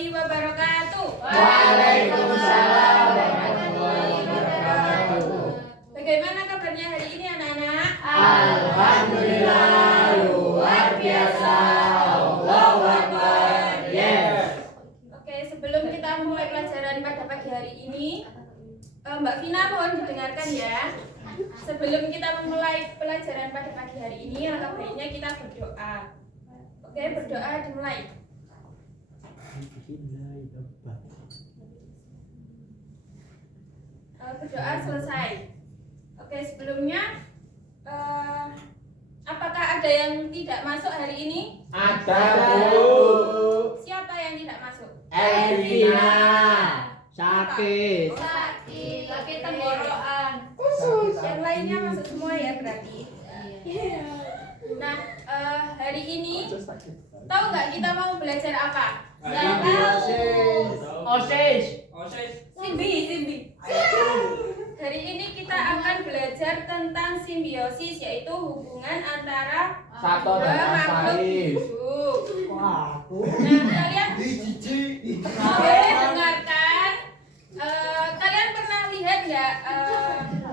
warahmatullahi wabarakatuh. Waalaikumsalam warahmatullahi wabarakatuh. Bagaimana kabarnya hari ini anak-anak? Alhamdulillah, luar biasa. Allahu Akbar. Yes. Oke, sebelum kita mulai pelajaran pada pagi hari ini, Mbak Vina mohon didengarkan ya. Sebelum kita memulai pelajaran pada pagi hari ini, alangkah baiknya kita berdoa. Oke, berdoa dimulai. Berdoa selesai. Oke, sebelumnya apakah ada yang tidak masuk hari ini? Ada, Bu. Siapa yang tidak masuk? Elvina. Sakit. Sakit tenggorokan. Yang lainnya masuk semua ya berarti. Nah, hari ini tahu nggak kita mau belajar apa? Nggak tahu. OSIS. Simbi. Hari ini kita akan belajar tentang simbiosis, yaitu hubungan antara Satu dua dan makhluk Asalis. hidup. Nah, kalian boleh dengarkan. Kalian pernah lihat nggak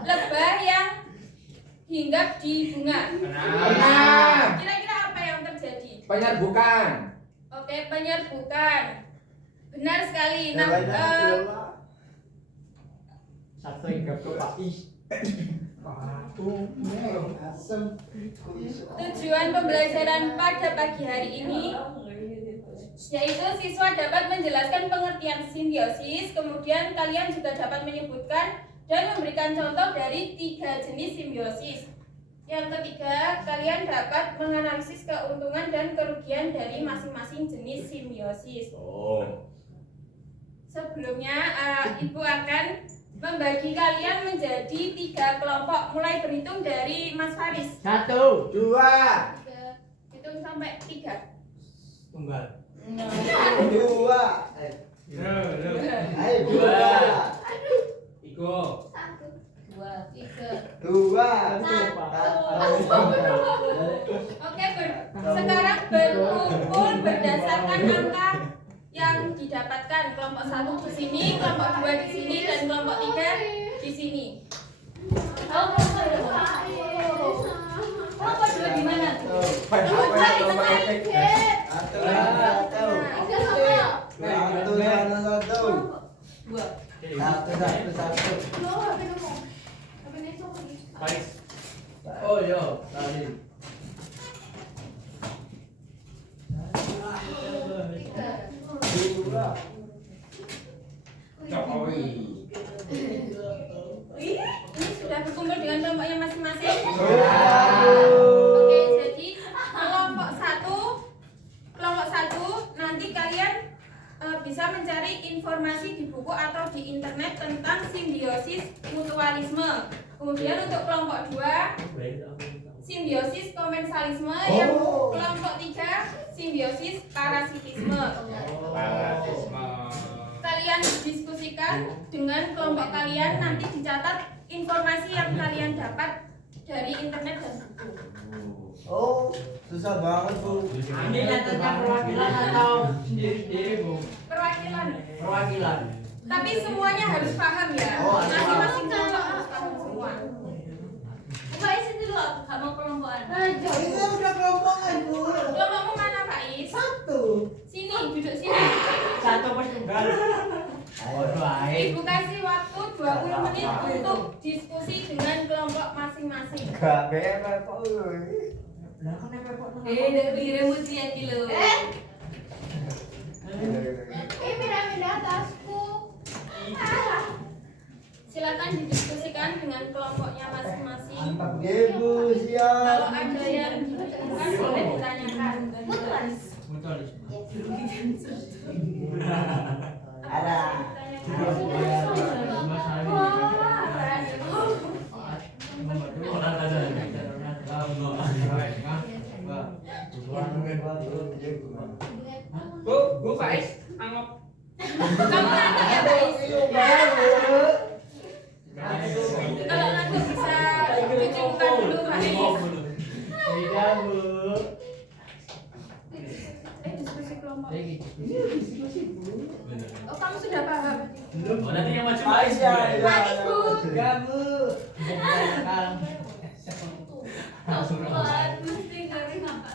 lebah yang hinggap di bunga? Benar. Kira-kira apa yang terjadi? Penyerbukan. Oke, penyerbukan. Benar sekali. Nah, Satu hinggap ke Pais. tujuan pembelajaran pada pagi hari ini yaitu siswa dapat menjelaskan pengertian simbiosis, kemudian kalian juga dapat menyebutkan dan memberikan contoh dari 3 jenis simbiosis. Yang ketiga, kalian dapat menganalisis keuntungan dan kerugian dari masing-masing jenis simbiosis. Sebelumnya, Ibu akan membagi kalian menjadi 3 kelompok, mulai berhitung dari Mas Faris. 1, 2, Hitung sampai 3. Tunggal. 2. Iko. 2. Oke, sekarang berkumpul berdasarkan angka yang didapatkan. Kelompok 1 di sini, kelompok 2 di sini, dan kelompok 3 di sini. Kelompok 2 di mana? Kelompok 2 di tengah. Pais. Oh yo, tadi. Jokowi. Ini sudah berkumpul dengan kelompoknya masing-masing. Wow. Oke, jadi kelompok satu nanti kalian bisa mencari informasi di buku atau di internet tentang simbiosis mutualisme. Kemudian untuk kelompok 2 simbiosis komensalisme, yang kelompok 3 simbiosis parasitisme. Kalian diskusikan dengan kelompok kalian, nanti dicatat informasi yang kalian dapat dari internet dan buku. Oh, susah banget, Bu. Ini tentang perwakilan atau sendiri-sendiri, Bu? Perwakilan. Perwakilan. Tapi semuanya harus paham ya. Masing-masing kelompok harus paham semua. Mbak Is dulu, gak mau kelompokan. Ini udah kelompokan, Bu. Kelompokmu mana Pak Is? 1. Sini, duduk sini. Satu pas tunggal. Waduh, air. Ibu kasih waktu 20 menit untuk diskusi dengan kelompok masing-masing. Gak bener, Pak. Udah beli remote ya kilo. Silakan didiskusikan dengan kelompoknya masing-masing. Mantap, Bu. Siap. Kalau ada yang dibutuhkan boleh ditanyakan. Ada. Bu Pais, angop. Kamu nanti ya guys. Kalau nanti bisa cuci muka dulu guys. Tidak, Bu. Diskusi kelompok. Ini diskusi, Bu. Aisyah. Kamu. Mesti garing apa?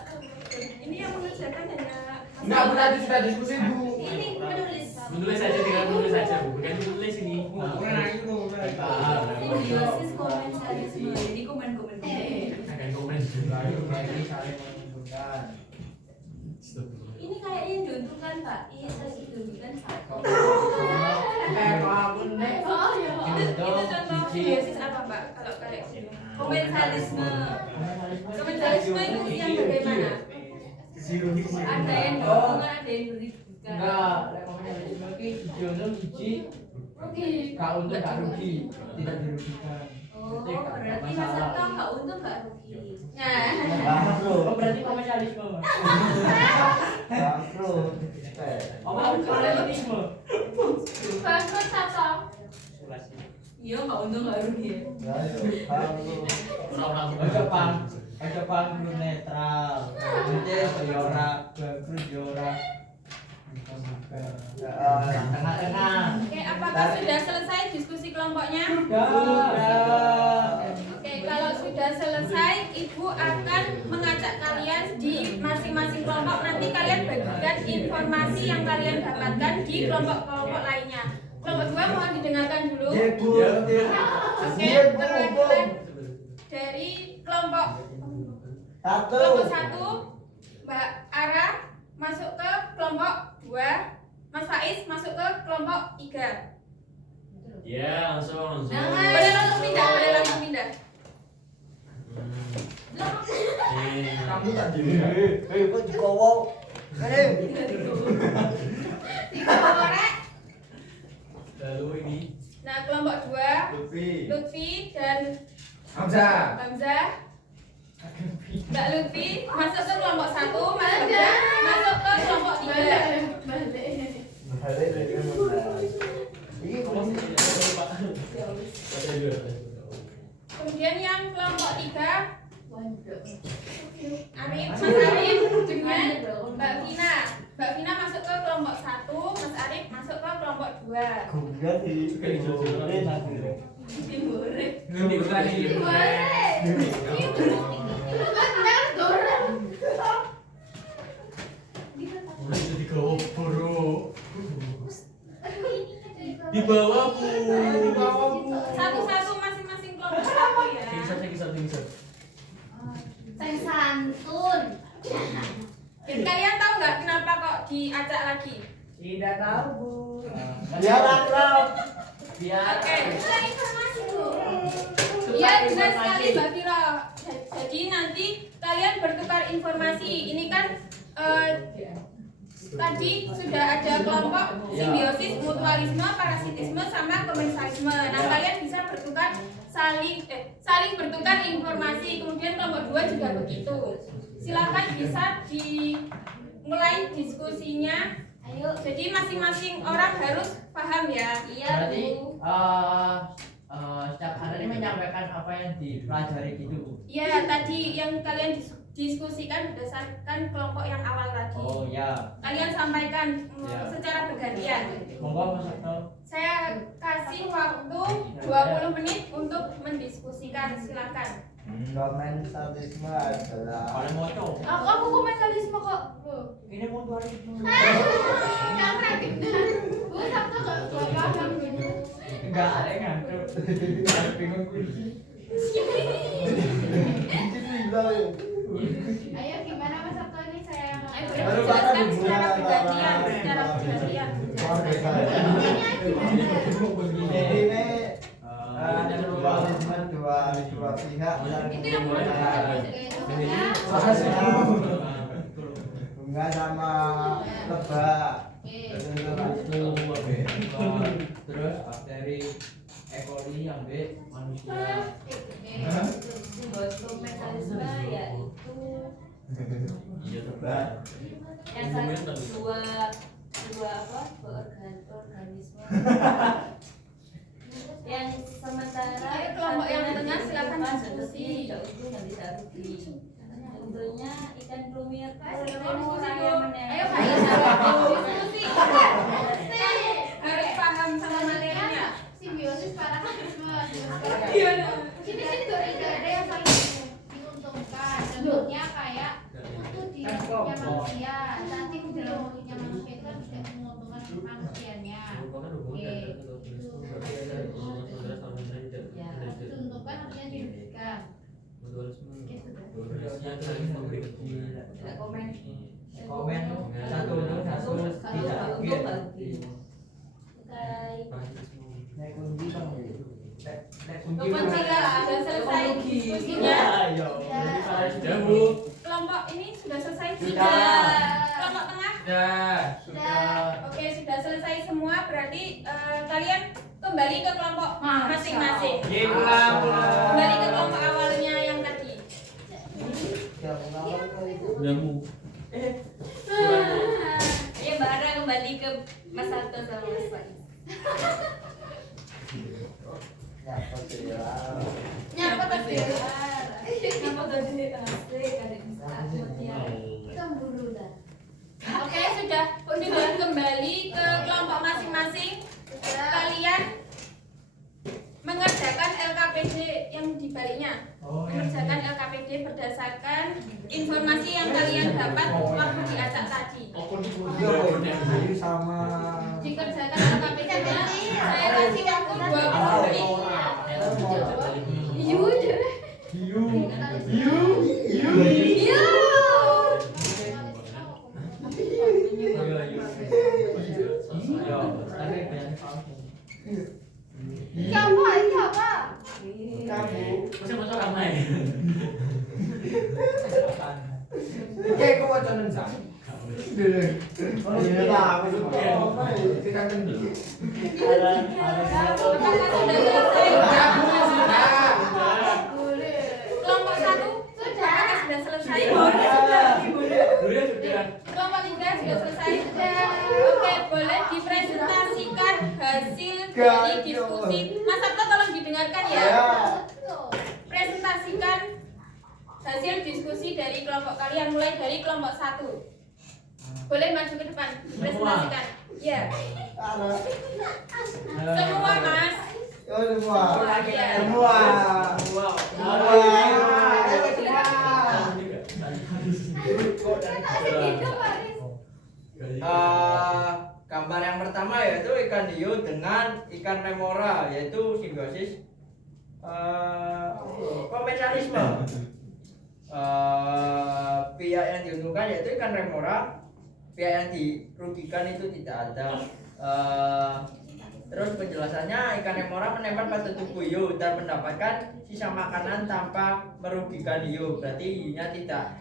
Ini yang mengerjakan hanya Enggak, Bu, tadi sudah diskusi, Bu. ini menulis. Menulis saja, tinggal menulis saja, Bu. Bukan menulis ini. Simbiosis komensalisme. Jadi komen-komen. Akan komen. Ini saling menguntungkan. Ini kayaknya diuntungkan Pak. Iya, terus diuntungkan satu. Aku nih. Itu contoh simbiosis apa Mbak? Kalau kayak komensalisme. Komensalisme itu yang bagaimana? Ada yang diuntungkan, ada yang dirugikan. Enggak, rekomendasi lagi jodoh biji. Kak untung gak rugi, tidak dirugikan. Oh, berarti masa kau nggak untung nggak rugi. Nah, Oh, Bangkrut. berarti komersialisme. Bangkrut. Apa komersialisme? bangkrut apa? Iya, nggak untung nggak rugi. Ayo, bangkrut. Aja bangkrut netral. Jadi sayora bangkrut yora. Tengah-tengah. Oke, apakah sudah selesai diskusi kelompoknya? Oke, kalau sudah selesai, Ibu akan mengajak kalian di masing-masing kelompok. Nanti kalian bagikan informasi yang kalian dapatkan di kelompok-kelompok lainnya. Kelompok 2 mohon didengarkan dulu. Ibu. Oke, perwakilan dari kelompok Satu. kelompok 1, Mbak Ara masuk ke kelompok 2, Mas Faiz masuk ke kelompok 3. Ya, langsung. Boleh langsung pindah, boleh langsung pindah. Kamu tak diri. Kok dikowok? Kene. Tiga korek. Lalu ini. Nah, kelompok 2, Lutfi. Lutfi dan Hamzah. Hamzah. Mbak Lutfi masuk ke kelompok 1, Mas Hamzah masuk ke kelompok 3. Balik dari mana? Ini Kemudian yang kelompok 3, Mas Arif dengan Mbak Vina. Mbak Vina masuk ke kelompok 1, Mas Arif masuk ke kelompok 2. Gungga di nanti. Ini bukan ini. Udah jadi keburu. Di bawah, Bu. Satu-satu masing-masing kelompok satu ya. Tingkat. Santun. Jadi kalian tahu nggak kenapa kok diajak lagi? Tidak tahu, Bu. Biar akrab. Biar. Oke. Informasi Bu. Iya benar sekali Mbak Vira. Jadi nanti kalian bertukar informasi. Ini kan tadi sudah ada kelompok simbiosis, mutualisme, parasitisme, sama komensalisme. Nah kalian bisa bertukar saling bertukar informasi. Kemudian kelompok 2 juga begitu. Silakan bisa dimulai diskusinya. Ayo. Jadi masing-masing orang harus paham ya. Iya Berarti Bu. setiap hari ini menyampaikan apa yang dipelajari gitu, Bu. Ya tadi yang kalian diskusikan berdasarkan kelompok yang awal tadi. Oh ya. Kalian sampaikan Ya. secara bergantian. Monggo Mas Sabto. Saya kasih waktu 20 menit untuk mendiskusikan. Silakan. Komensalisme adalah Kalau mau coba. Aku komensalisme kok. Ini mau 2000. Yang praktik. Bu Sabtu gak paham ini. Enggak ada yang ngantuk. Bingung gue. Ayo gimana Mas Sabtu ini saya yang Ayo ngomong. dijelaskan secara bergantian. Secara bergantian. Ini dualisme dua pihak dan Itu yang mulai. bunga sama lebah. Terus bakteri E. coli yang B manusia. Komensalisme yaitu Iya, Lebah. yang satu dua organisme yang sementara Ayo, kelompok yang tengah silakan diskusi. contohnya ikan plumir Ayo ayo Faiz, diskusi. Harus paham sama materinya. Sini tuh tidak ada yang paling diuntungkan. Contohnya kayak itu di mulutnya manusia. Nanti di dalam mulutnya manusia itu kan tidak menguntungkan manusianya. Oke. Ya, diuntungkan artinya dirugikan. Komen satu tidak naik kunci bang. Kepentingan sudah selesai diskusinya. Sudah Bu. Kelompok ini sudah selesai Sudah. Kelompok tengah. Sudah. Oke, sudah selesai semua. Berarti kalian kembali ke kelompok masing-masing. Pulang. Kembali ke kelompok awalnya yang tadi. Ya, mengawal kali itu. Sudah Bu. Ya, Bara kembali ke Mas Sabto sama Mas Faiz. Ya, pasti ya. Nyapa tadi. Kenapa tadi asik ada Cemburu dah. Oke, sudah kembali ke kelompok masing-masing. Kalian mengerjakan LKPD yang dibaliknya. Mengerjakan LKPD berdasarkan informasi yang kalian dapat waktu diacak tadi. Ini sama Dikerjakan LKPD-nya, saya kasih waktu 20 menit. Yu deh. Siapa? kamu. Masa ramai. Kayak kau macam nenzak. Oh, iya lah, aku juga. Kita kendi. Apakah sudah selesai? Kelompok 1 apakah sudah selesai? Kelompok 3 sudah selesai? Oke, boleh dipresentasikan hasil dari diskusi. Mas Sabto tolong didengarkan ya. Presentasikan hasil diskusi dari kelompok kalian mulai dari kelompok 1. Boleh maju ke depan, presentasikan. Ya. Semua Mas. Oh, semua. Ya. Semua. Gambar yang pertama yaitu ikan hiu dengan ikan remora, yaitu simbiosis komensalisme. Pihak yang diuntungkan yaitu ikan remora, pihak yang dirugikan itu tidak ada. Terus penjelasannya, ikan remora menempel pada tubuh hiu dan mendapatkan sisa makanan tanpa merugikan hiu, berarti hiunya tidak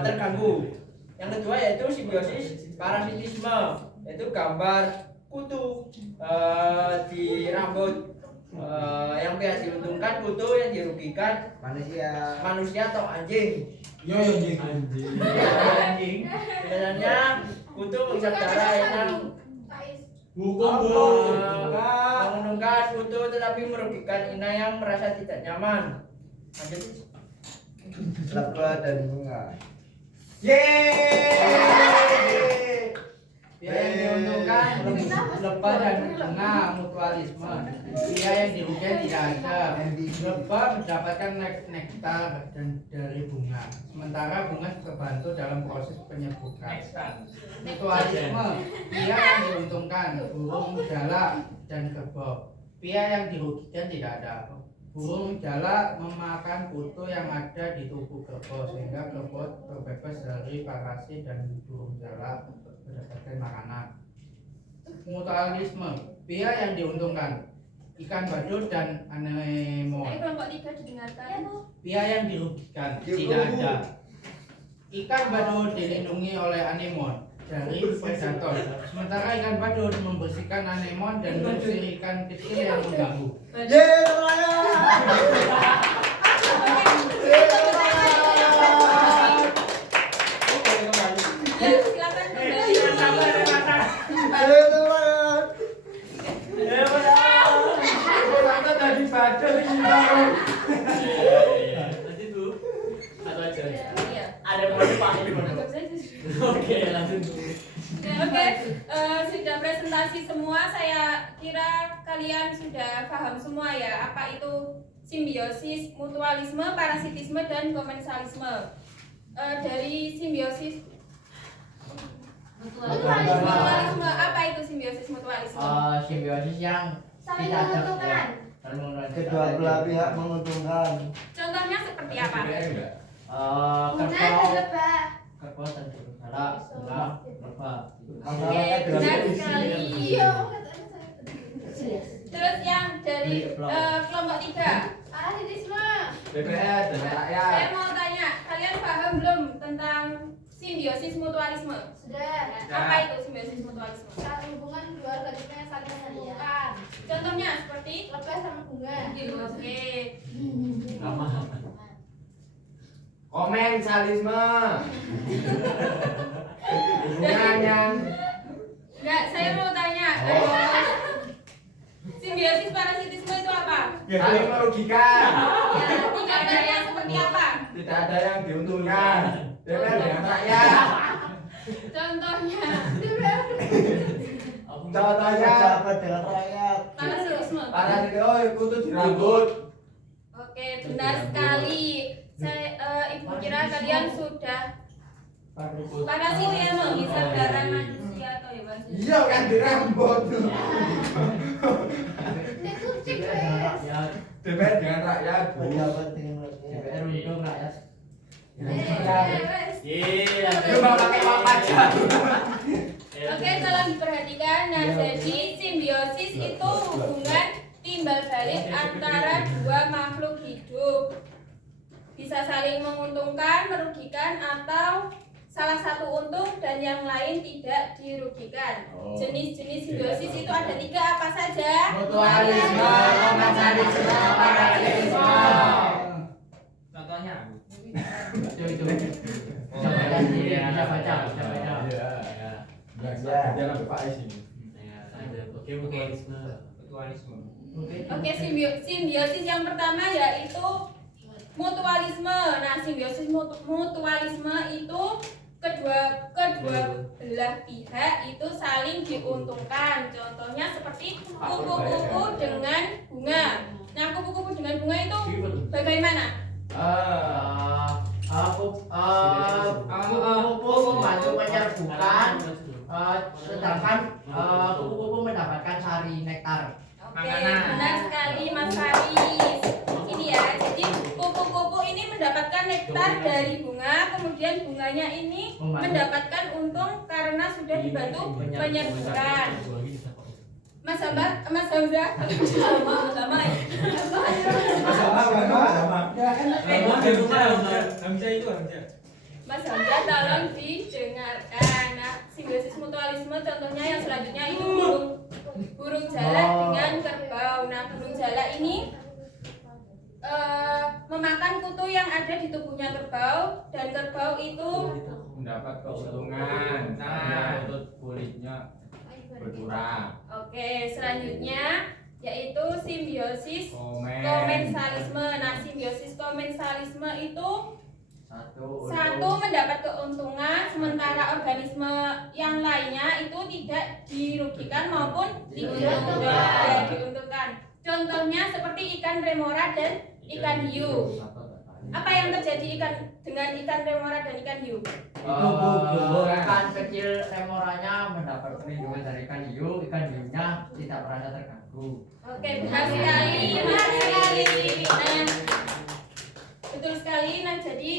terganggu. Yang kedua yaitu simbiosis parasitisme, yaitu gambar kutu di rambut. Yang pihak diuntungkan kutu, yang dirugikan manusia atau anjing. Yo anjing. Anjing. Biasanya kutu menghisap darah yang Hukum menguntungkan kutu tetapi merugikan ina yang merasa tidak nyaman. Lanjut. Lebah dan bunga. Yeay. Pihak yang diuntungkan lebah dan bunga mutualisme. Pihak yang dirugikan tidak ada. Lebah mendapatkan nektar dan dari bunga, sementara bunga terbantu dalam proses penyerbukan. Mutualisme. Pihak yang diuntungkan burung jalak dan kerbau. Pihak yang dirugikan tidak ada. Burung jalak memakan kutu yang ada di tubuh kerbau sehingga kerbau terbebas dari parasit dan burung jalak mendapatkan makanan. Mutualisme. Pihak yang diuntungkan ikan badut dan anemon. Kelompok 3 didengarkan. Pihak yang dirugikan tidak ada. Ikan badut dilindungi oleh anemon dari predator, sementara ikan badut membersihkan anemon dan mengusir ikan kecil yang mengganggu. Ya, silakan kembali. Lanjut Bu. Atau aja. Iya. Ada yang mau dipakai di mana? Anggap saja Oke, lanjut. Oke, sudah presentasi semua. Saya kira kalian sudah paham semua ya apa itu simbiosis, mutualisme, parasitisme, dan komensalisme. Dari simbiosis mutualisme, apa itu simbiosis mutualisme? Simbiosis yang Saling tidak ada menguntungkan. Kedua belah pihak menguntungkan. Contohnya seperti apa? Guna dan lebah. kerbau dan serigala, bunga, lebah. Oke, benar sekali. Iya. Terus yang dari kelompok 3. Parasitisme. DPR dan Saya rakyat. mau tanya, kalian paham belum tentang simbiosis mutualisme? Sudah. Apa itu simbiosis mutualisme? Hubungan dua organisme yang saling menguntungkan. Contohnya seperti Lebah sama bunga. oke. Lama. Komensalisme. Hubungan yang Enggak, saya mau tanya. Simbiosis parasitisme itu apa? saling merugikan. Ya, tidak ada yang seperti apa? Tidak ada yang diuntungkan. DPR dengan rakyat. Contohnya Contohnya Pejabat dengan rakyat. parasitisme. parasitisme. Oh, kutu dirambut. Oke, benar sekali. Ibu kira kalian sudah parasitisme menghisap darah manusia atau hewan. Iya kan dirambut. Ini kucing Dengan guys. rakyat. DPR dengan rakyat. Pejabat dengan rakyat. DPR untuk rakyat. Coba pakai uang pajak. Oke, tolong diperhatikan. Nah, jadi simbiosis itu hubungan timbal balik antara dua makhluk hidup. Bisa saling menguntungkan, merugikan, atau salah satu untung dan yang lain tidak dirugikan. Jenis-jenis simbiosis itu ada 3, apa saja? Mutualisme, komensalisme, parasitisme. Contohnya. Itu. Bisa baca sendiri, bisa baca. Jangan Bapak sini. Oke, mutualisme. Oke, simbiosis yang pertama yaitu mutualisme. Nah, simbiosis mutualisme itu kedua belah pihak itu saling diuntungkan. Contohnya seperti kupu-kupu dengan bunga. Nah, kupu-kupu dengan bunga itu bagaimana? Kupu-kupu membantu penyerbukan, sedangkan kupu-kupu mendapatkan sari nektar. Oke, benar sekali Mas Faris. Ini ya, jadi kupu-kupu ini mendapatkan nektar dari bunga, kemudian bunganya ini mendapatkan untung karena sudah dibantu penyerbukan. Mas Hamzah, Mas Hamzah, sama ya. Mas Hamzah tolong didengarkan. Nah, simbiosis mutualisme contohnya yang selanjutnya itu burung jalak dengan kerbau. Nah, burung jalak ini memakan kutu yang ada di tubuhnya kerbau dan kerbau itu Mendapat keuntungan. Nah, untuk kulitnya berkurang. oke, selanjutnya yaitu simbiosis Komen. komensalisme. Nah, simbiosis komensalisme itu satu mendapat keuntungan sementara organisme yang lainnya itu tidak dirugikan maupun diuntungkan. Contohnya seperti ikan remora dan ikan hiu. Apa yang terjadi dengan ikan remora dan ikan hiu? Ikan kecil remoranya mendapat perlindungan dari ikan hiunya tidak merasa terganggu. Oke, benar sekali, benar sekali. Nah, betul sekali. Nah, jadi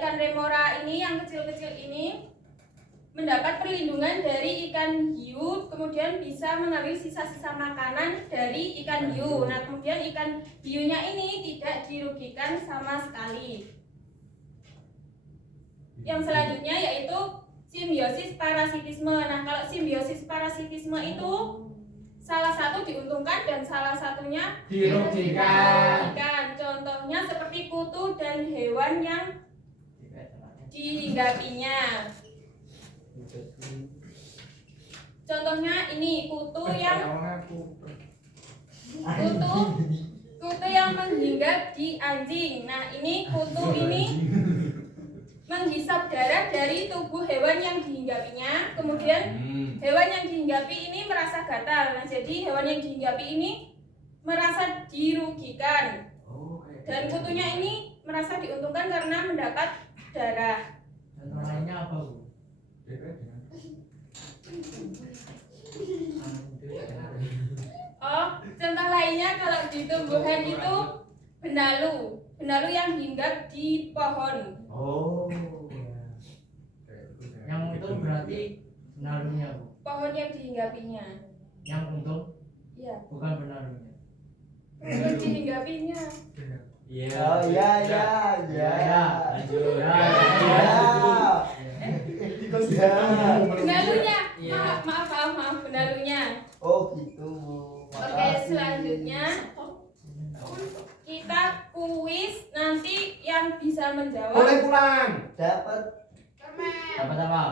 ikan remora ini yang kecil-kecil ini mendapat perlindungan dari ikan hiu, kemudian bisa mengambil sisa-sisa makanan dari ikan hiu. Nah, kemudian ikan hiunya ini tidak dirugikan sama sekali. Yang selanjutnya yaitu simbiosis parasitisme. Nah, kalau simbiosis parasitisme itu salah satu diuntungkan dan salah satunya Dirugikan. Contohnya seperti kutu dan hewan yang dihinggapinya. Contohnya ini kutu yang menghinggap di anjing. Nah, ini kutu ini menghisap darah dari tubuh hewan yang dihinggapinya. Kemudian hewan yang dihinggapi ini merasa gatal. Nah, jadi hewan yang dihinggapi ini merasa dirugikan. Dan kutunya ini merasa diuntungkan karena mendapat darah. Contoh lainnya apa, Bu? Oh, contoh lainnya kalau di tumbuhan itu benalu. Benalu yang hinggap di pohon. Oh. Yang untung berarti benalunya, Bu. Pohon yang dihinggapinya. Yang untung Iya, bukan benalunya. pohon yang dihinggapinya. Iya. Oh ya ya ya. Lanjut. Ikut ya. Benalunya. Iya. Maaf, benalunya. Oh gitu. Oke, selanjutnya kita kuis, nanti yang bisa menjawab. Boleh pulang. Dapat. Permen. Dapat apa?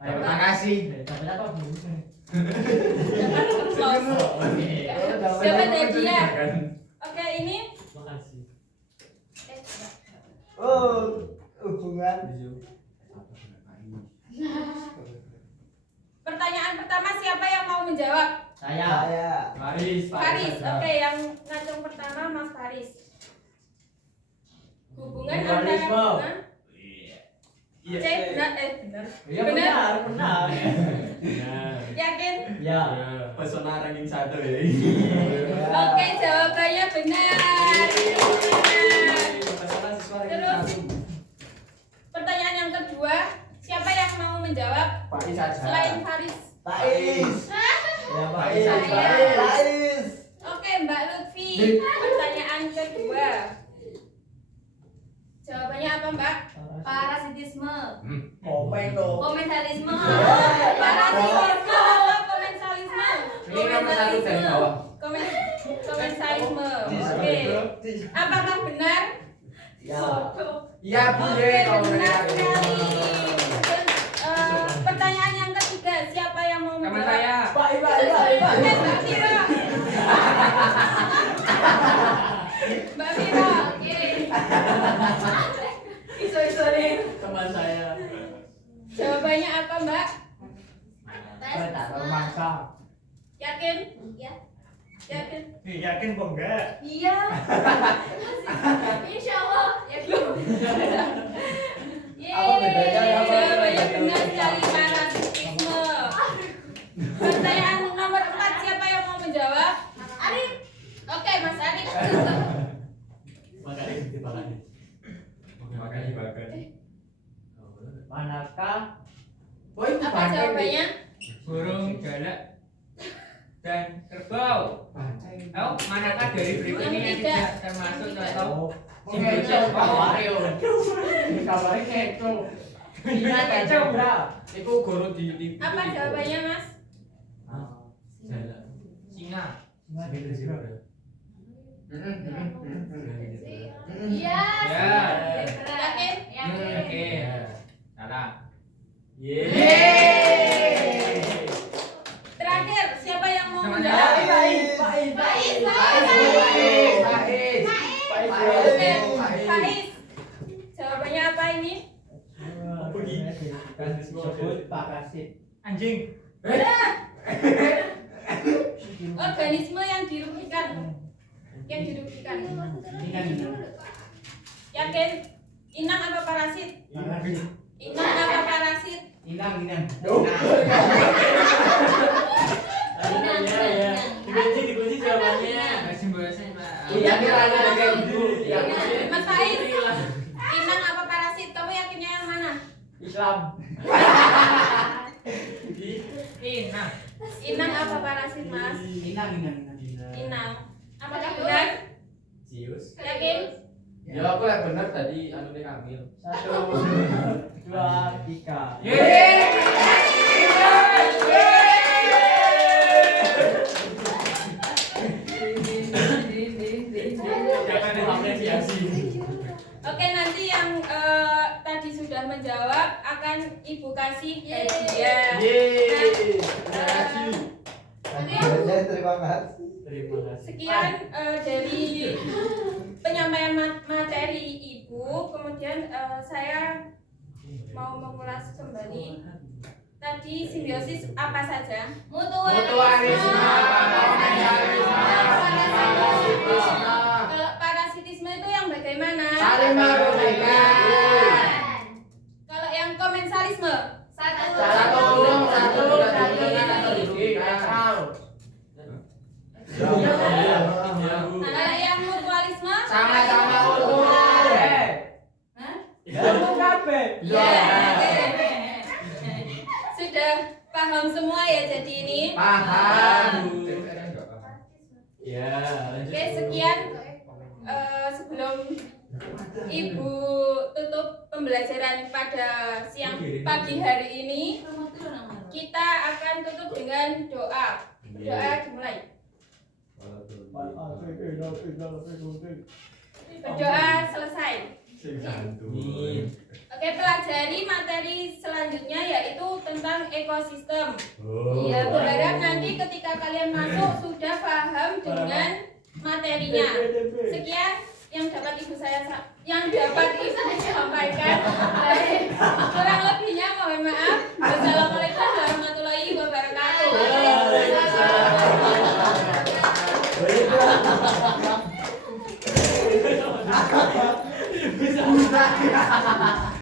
Ayo. Terima kasih. Dapat apa, Bu? Dapat applause. Oke. Dapat hadiah. Oke, ini Makasih. Oh, hubungan. pertanyaan pertama, siapa yang mau menjawab? Saya. Saya. Faris. Faris. Oke, yang ngacung pertama Mas Faris. Hubungan antara Mutualisme. bunga Iya. benar. Iya Benar. benar. Yakin? Ya. Pesona ranking 1 ya. Oke, jawabannya benar. Pesona siswa ranking Terus 1. pertanyaan yang kedua, siapa yang mau menjawab Pak Is aja. selain Faris? Tais. Ya Tais. Tais. Oke, Mbak Lutfi. Pertanyaan kedua. Jawabannya apa, Mbak? Parasitisme. Komen dong. Komentarisme. Parasitisme atau komensalisme? Ini nomor 1 dari bawah. Komensalisme. Oke. Apakah benar? Ya. Iya, Bu. Oke, Kalau benar dari sekali. Dan, pertanyaan yang ketiga, siapa yang mau Teman menjawab? saya. Pak Iba. Oke, Mbak Vira. Mbak Vira. Oke. Teman saya. Jawabannya apa, Mbak? Predator mangsa. Yakin? Iya. Yakin? Yakin kok enggak? Iya. Insya Allah. Yakin. Apa bedanya? Jawabannya benar sekali, parasitisme. Pertanyaan nomor 4, siapa yang mau menjawab? Arif. Oke, Mas Arif. Makanya di palanya. Makanya bahkan. Manakah Oh, itu Apa banteng. jawabannya? Burung jalak dan kerbau. Oh, manakah dari berikut ini yang tidak termasuk contoh simbol kabarnya? Kabarnya kecoh. Iya kecoh, Bro. Iku guru di Apa jawabannya, Mas? Jalan. Singa. Iya. Ya. Yakin? Yakin. Oke. Salah. Yeay. Terakhir, siapa yang mau Teman menjawab? saya. Faiz. Oke, Faiz. Jawabannya apa ini? Sebut Pak Kasit. Anjing. Organisme yang dirugikan. Yang dirugikan. Yakin? Inang apa parasit? Inang apa parasit? Inang. Ya. Dikunci jawabannya. Simbol Pak. Iya, ada kayak gitu. Mas Faiz. Inang apa parasit? Kamu yakinnya yang mana? Islam. Inang. Inang apa parasit, Mas? Inang. Inang. Apakah benar? Zius. Yakin? Ya aku yang benar tadi anu nih Kamil. 1, 2, 3. Jangan mengapresiasi. Oke, nanti yang tadi sudah menjawab akan Ibu kasih hadiah. Yeay. Terima kasih. Terima kasih. Sekian dari penyampaian materi Ibu. Kemudian saya mau mengulas kembali. Tadi simbiosis apa saja? Mutualisme, parasitisme. Kalau parasitisme itu yang bagaimana? Saling merugikan. Kalau yang komensalisme? Satu burung, satu dengan atau netral. Kalau yang mutualisme? Sama-sama utuh. Ya. Sudah paham semua ya jadi ini. Paham. Ya, lanjut. Oke, sekian sebelum Ibu tutup pembelajaran pada siang pagi hari ini, kita akan tutup dengan doa. Doa dimulai. Berdoa selesai. Amin. Oke, pelajari materi selanjutnya yaitu tentang ekosistem. Oh. Ya, berharap nanti ketika kalian masuk sudah paham dengan materinya. Sekian yang dapat ibu sampaikan. Kurang lebih